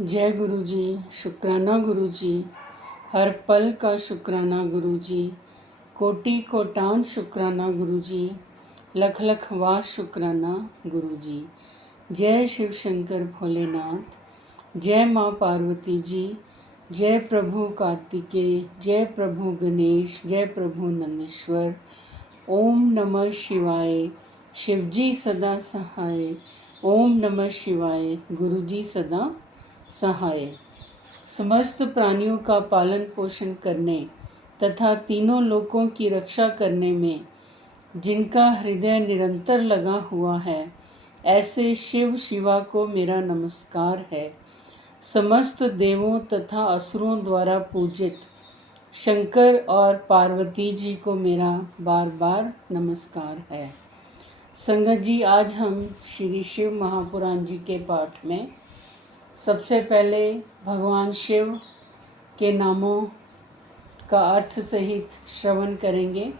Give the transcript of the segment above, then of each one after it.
जय गुरु जी। शुक्राना गुरु जी। हर पल का शुक्राना गुरु जी। कोटि कोटान शुक्राना गुरु जी। लख लख वार शुक्राना गुरु जी। जय शिव शंकर भोलेनाथ। जय माँ पार्वती जी। जय प्रभु कार्तिकेय। जय प्रभु गणेश। जय प्रभु नंदीश्वर। ओम नमः शिवाय। शिवजी सदा सहाय। ओम नमः शिवाय। गुरु जी सदा सहाय। समस्त प्राणियों का पालन पोषण करने तथा तीनों लोकों की रक्षा करने में जिनका हृदय निरंतर लगा हुआ है, ऐसे शिव शिवा को मेरा नमस्कार है। समस्त देवों तथा असुरों द्वारा पूजित शंकर और पार्वती जी को मेरा बार बार नमस्कार है। संगत जी, आज हम श्री शिव महापुराण जी के पाठ में सबसे पहले भगवान शिव के नामों का अर्थ सहित श्रवण करेंगे,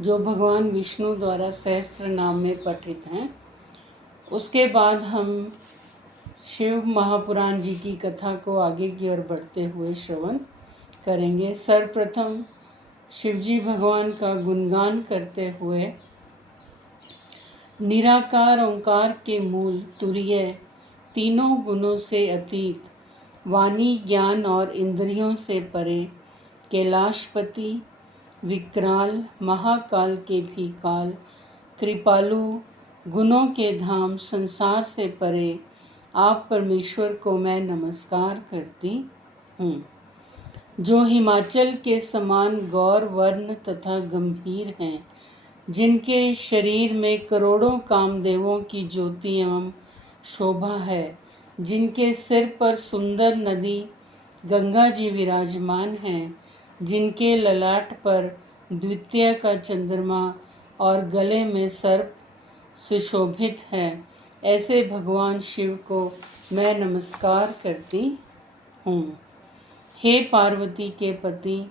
जो भगवान विष्णु द्वारा सहस्त्र नाम में पठित हैं। उसके बाद हम शिव महापुराण जी की कथा को आगे की ओर बढ़ते हुए श्रवण करेंगे। सर्वप्रथम शिवजी भगवान का गुणगान करते हुए निराकार ओंकार के मूल तुरीय, तीनों गुणों से अतीत, वाणी ज्ञान और इंद्रियों से परे, कैलाशपति, विकराल, महाकाल के भी काल, कृपालु, गुणों के धाम, संसार से परे आप परमेश्वर को मैं नमस्कार करती हूँ, जो हिमाचल के समान गौर वर्ण तथा गंभीर हैं, जिनके शरीर में करोड़ों कामदेवों की ज्योति एवं शोभा है, जिनके सिर पर सुंदर नदी गंगा जी विराजमान हैं, जिनके ललाट पर द्वितीय का चंद्रमा और गले में सर्प सुशोभित है, ऐसे भगवान शिव को मैं नमस्कार करती हूँ। हे पार्वती के पति,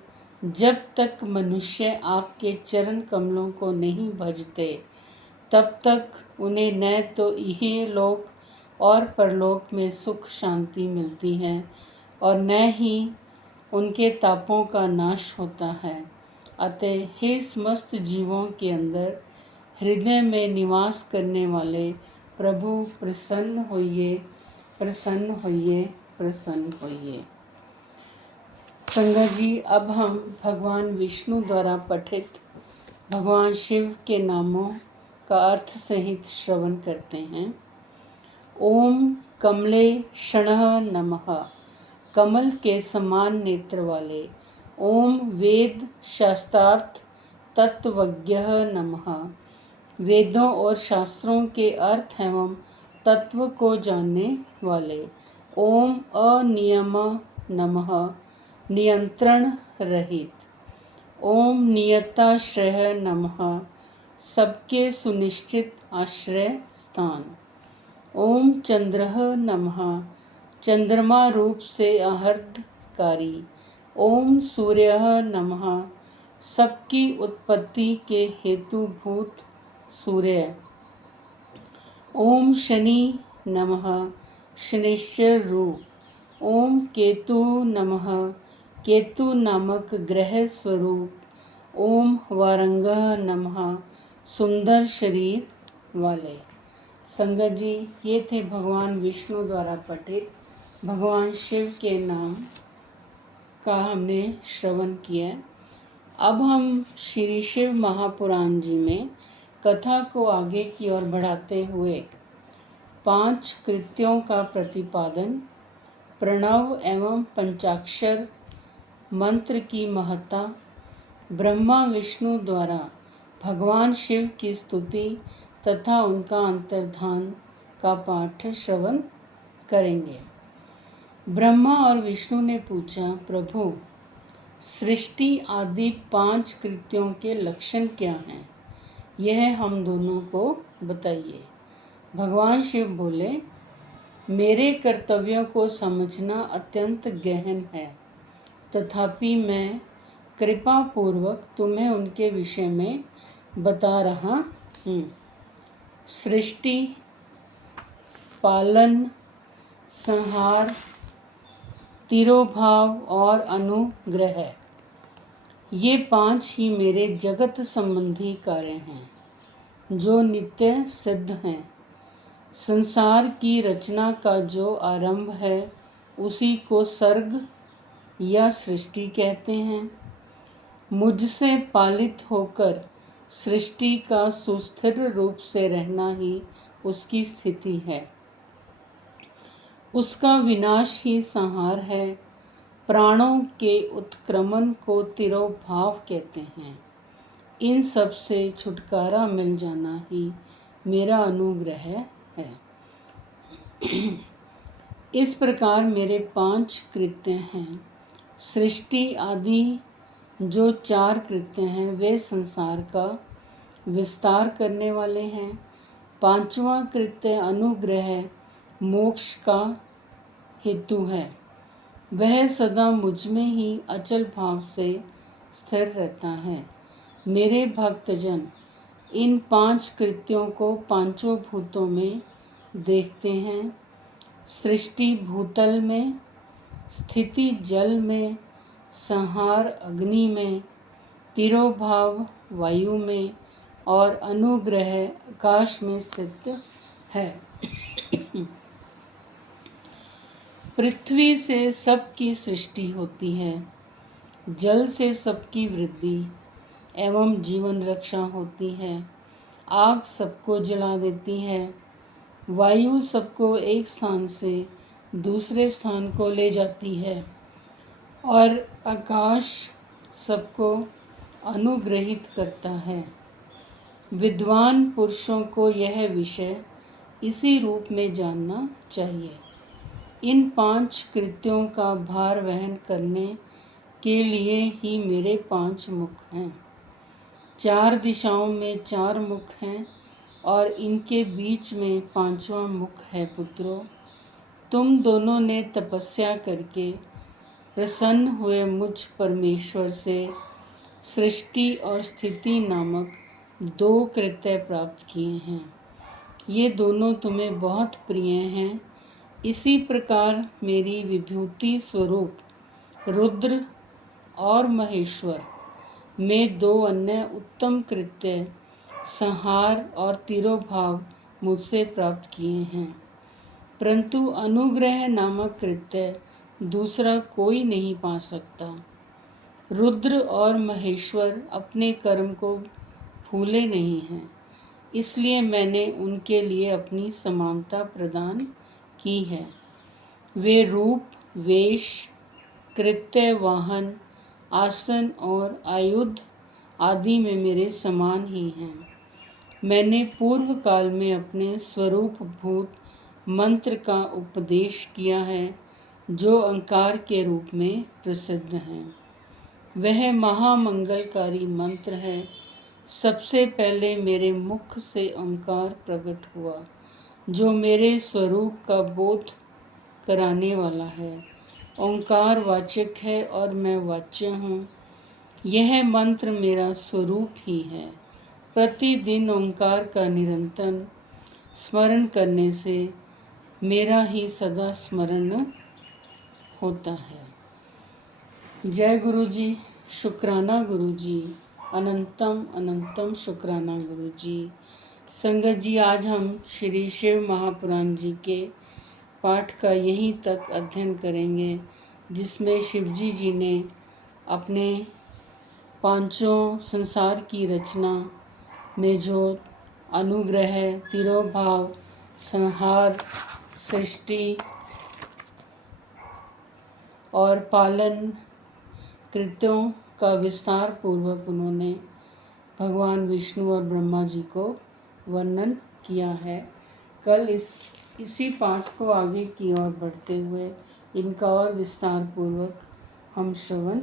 जब तक मनुष्य आपके चरण कमलों को नहीं भजते, तब तक उन्हें न तो इह लोक और परलोक में सुख शांति मिलती है और न ही उनके तापों का नाश होता है। अतः हे समस्त जीवों के अंदर हृदय में निवास करने वाले प्रभु, प्रसन्न होइए, प्रसन्न होइए, प्रसन्न होइए। संगत जी, अब हम भगवान विष्णु द्वारा पठित भगवान शिव के नामों का अर्थ सहित श्रवण करते हैं। ओम कमले क्षणः नमः, कमल के समान नेत्र वाले। ओम वेद शास्त्रार्थ तत्वज्ञः नमः, वेदों और शास्त्रों के अर्थ एवं तत्व को जानने वाले। ओम अनियम नमः, नियंत्रण रहित। ओम नियताश्रय नमः, सबके सुनिश्चित आश्रय स्थान। ओम चंद्रः नमः, चंद्रमा रूप से आहर्तकारी। ओम सूर्यः नमः, सबकी उत्पत्ति के हेतुभूत सूर्य। ओम शनि नमः, शनिश्चर रूप। ओम केतु नमः, केतु नामक ग्रह स्वरूप। ओम वारंगः नमः, सुंदर शरीर वाले। संगत जी, ये थे भगवान विष्णु द्वारा पठित भगवान शिव के नाम का हमने श्रवण किया। अब हम श्री शिव महापुराण जी में कथा को आगे की ओर बढ़ाते हुए 5 कृत्यों का प्रतिपादन, प्रणव एवं पंचाक्षर मंत्र की महत्ता, ब्रह्मा विष्णु द्वारा भगवान शिव की स्तुति तथा उनका अंतर्धान का पाठ श्रवण करेंगे। ब्रह्मा और विष्णु ने पूछा, प्रभु, सृष्टि आदि 5 कृत्यों के लक्षण क्या हैं? यह हम दोनों को बताइए। भगवान शिव बोले, मेरे कर्तव्यों को समझना अत्यंत गहन है, तथापि मैं कृपा पूर्वक तुम्हें उनके विषय में बता रहा हूँ। सृष्टि, पालन, संहार, तिरोभाव और अनुग्रह, ये 5 ही मेरे जगत संबंधी कार्य हैं जो नित्य सिद्ध हैं। संसार की रचना का जो आरंभ है उसी को सर्ग या सृष्टि कहते हैं। मुझसे पालित होकर सृष्टि का सुस्थिर रूप से रहना ही उसकी स्थिति है। उसका विनाश ही संहार है। प्राणों के उत्क्रमण को तिरोभाव कहते हैं। इन सब से छुटकारा मिल जाना ही मेरा अनुग्रह है। इस प्रकार मेरे 5 कृत्य हैं। सृष्टि आदि जो 4 कृत्य हैं वे संसार का विस्तार करने वाले हैं। 5वां कृत्य अनुग्रह मोक्ष का हेतु है। वह सदा मुझ में ही अचल भाव से स्थिर रहता है। मेरे भक्तजन इन 5 कृत्यों को पांचों भूतों में देखते हैं। सृष्टि भूतल में, स्थिति जल में, संहार अग्नि में, तिरोभाव वायु में और अनुग्रह आकाश में स्थित है। पृथ्वी से सबकी सृष्टि होती है, जल से सबकी वृद्धि एवं जीवन रक्षा होती है। आग सबको जला देती है, वायु सबको एक स्थान से दूसरे स्थान को ले जाती है और आकाश सबको अनुग्रहित करता है। विद्वान पुरुषों को यह विषय इसी रूप में जानना चाहिए। इन 5 कृत्यों का भार वहन करने के लिए ही मेरे 5 मुख हैं। 4 दिशाओं में 4 मुख हैं और इनके बीच में 5वां मुख है। पुत्रों, तुम दोनों ने तपस्या करके प्रसन्न हुए मुझ परमेश्वर से सृष्टि और स्थिति नामक 2 कृत्य प्राप्त किए हैं। ये दोनों तुम्हें बहुत प्रिय हैं। इसी प्रकार मेरी विभूति स्वरूप रुद्र और महेश्वर में 2 अन्य उत्तम कृत्य संहार और तिरोभाव मुझसे प्राप्त किए हैं, परंतु अनुग्रह नामक कृत्य दूसरा कोई नहीं पा सकता। रुद्र और महेश्वर अपने कर्म को भूले नहीं हैं, इसलिए मैंने उनके लिए अपनी समानता प्रदान की है। वे रूप, वेश, कृत्य, वाहन, आसन और आयुध आदि में मेरे समान ही हैं। मैंने पूर्व काल में अपने स्वरूप भूत मंत्र का उपदेश किया है जो ओंकार के रूप में प्रसिद्ध है। वह महामंगलकारी मंत्र है। सबसे पहले मेरे मुख से ओंकार प्रकट हुआ जो मेरे स्वरूप का बोध कराने वाला है। ओंकार वाचक है और मैं वाच्य हूँ। यह मंत्र मेरा स्वरूप ही है। प्रतिदिन ओंकार का निरंतर स्मरण करने से मेरा ही सदा स्मरण होता है। जय गुरु जी, शुक्राना गुरु जी, अनंतम अनंतम शुक्राना गुरु जी। संगत जी, आज हम श्री शिव महापुराण जी के पाठ का यहीं तक अध्ययन करेंगे, जिसमें शिवजी जी ने अपने 5 संसार की रचना में जो अनुग्रह, तिरोभाव, संहार, सृष्टि और पालन कृत्यों का विस्तार पूर्वक उन्होंने भगवान विष्णु और ब्रह्मा जी को वर्णन किया है। कल इसी पाठ को आगे की ओर बढ़ते हुए इनका और विस्तार पूर्वक हम श्रवण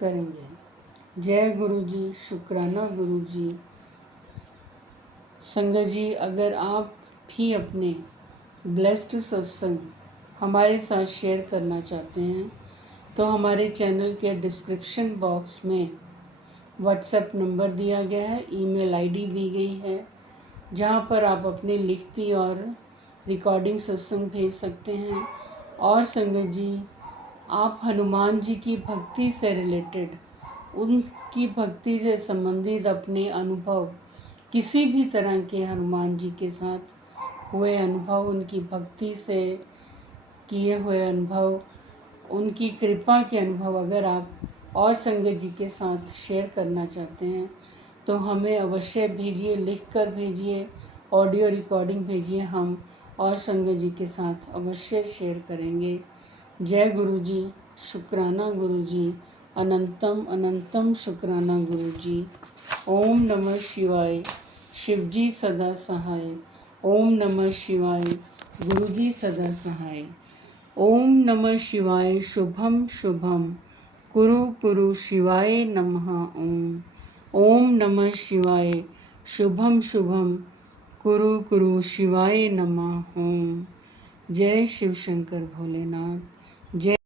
करेंगे। जय गुरु जी, शुक्राना गुरु जी। संगत जी, अगर आप भी अपने ब्लेस्ड सत्संग हमारे साथ शेयर करना चाहते हैं तो हमारे चैनल के डिस्क्रिप्शन बॉक्स में व्हाट्सएप नंबर दिया गया है, ईमेल आईडी दी गई है, जहां पर आप अपनी लिखती और रिकॉर्डिंग सत्संग भेज सकते हैं। और संगत जी, आप हनुमान जी की भक्ति से रिलेटेड, उनकी भक्ति से संबंधित अपने अनुभव, किसी भी तरह के हनुमान जी के साथ हुए अनुभव, उनकी भक्ति से किए हुए अनुभव, उनकी कृपा के अनुभव अगर आप और संगत जी के साथ शेयर करना चाहते हैं तो हमें अवश्य भेजिए, लिख कर भेजिए, ऑडियो रिकॉर्डिंग भेजिए। हम और संगत जी के साथ अवश्य शेयर करेंगे। जय गुरु जी, शुक्राना गुरु जी, अनंतम अनंतम शुक्राना गुरु जी। ओम नमः शिवाय, शिव जी सदा सहाय। ओम नमः शिवाय, गुरु जी सदा सहाय। ओम नमः शिवाय, शुभम शुभम, कुरु कुरु शिवाय नमः। ओम ओम नमः शिवाय, शुभम शुभम, कुरु कुरु शिवाय नमः। ओम। जय शिव शंकर भोलेनाथ। जय